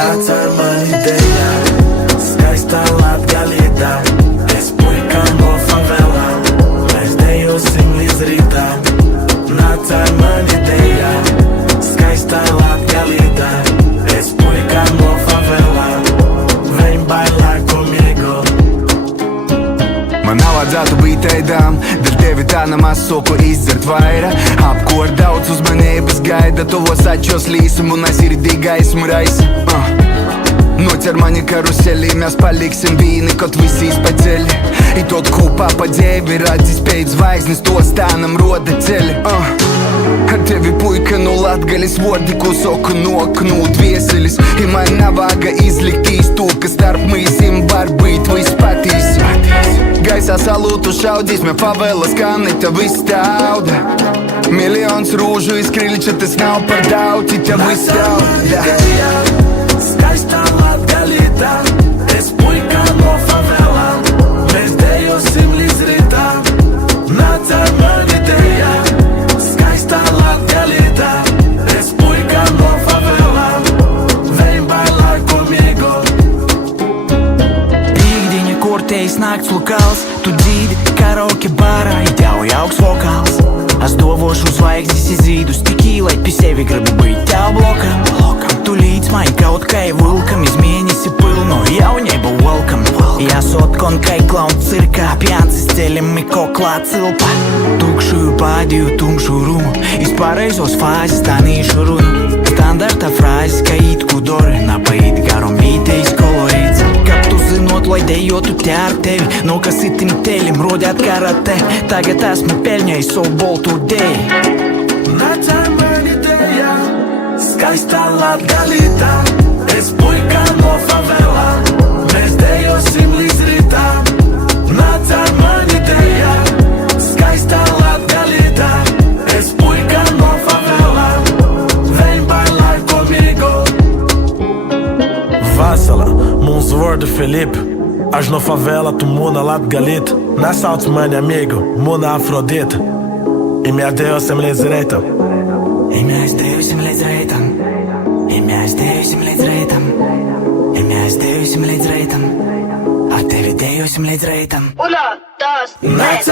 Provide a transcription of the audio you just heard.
Nāc ar mani dejā, skaistā Latgalītā. Es puika no favelām, mēs dejosim līdz rītām. Nāc ar mani dejā, skaistā Latgalītā. Es puika no favelām, vem bailar comigo. Man nav vajadzētu būt ēdām, dēļ tevi tā namaz soku izdzert vaira. Apkor daudz uzmanības gaida, tuvos ačos līsum un aizsirdī gaismu raisa. Noķer mani karuselī, mēs paliksim vīni, kaut visi izpeceļi. I tot kopā pa dzēvi radzi spēj zvaigznes, to stānam roda ceļi. Ar tevi puika no Latgalis vordi, ko soku noknūt vieselis. I man navaga izliktīs to, ka starp mīsim var būt viss patīs. Gaisā salūtu šaudīs, me favelas kanita viss tauda. Miljons rūžu izkriļča, tas nav par daudz, ja tev viss tauda. Skaistā Latgalītā, es puika no favelām, mēs dejosim līdz rītām. Nāc ar mani dejā, skaistā Latgalītā, es puika no favelām, vem bailar comigo. Pīkdiņa, kortējs, nakts lokāls, tu dzīvi karaoke barā, I tev jauks vokāls. Es dovošu zvaigznes izīdus tikīlai, pie sevi gribu būt tev blokam. Tu līdz man kaut kai vulkam, izmēnisi pilnu jaunību welcome. Jāsot kon kai klaun cirkā, pjāncis ceļami koklā cilpa. Tukšu pādīju tumšu rumu, iz pareizos fāzes tanīšu runu. Standarta frāzes, ka it kudori, napait garom bītejs kolorīts. Kap tu zinot, lai dejotu te ar tevi, no kas itim teļim rodēt karate. Tagad esmu peļņējis savu boltu dēļ. Nāc ar mani dejā, skaistā Latgalītā, es puika no favelām, mēs dejosim līdz rītām. Nāc ar mani dejā, skaistā Latgalītā, es puika no favelām, vem bailar comigo. Vasala, mums vārdu Felipe, aš no favela tu muna Latgalīta. Nesauc mani amigo, muna Afrodita. I mēs dejosim līdz rītam. I mēs dejosim līdz rītam. I mēs dejosim līdz rītam. I mēs dejosim līdz rītam. Ar tevi dejosim līdz rītam. Uno, dos, Nāc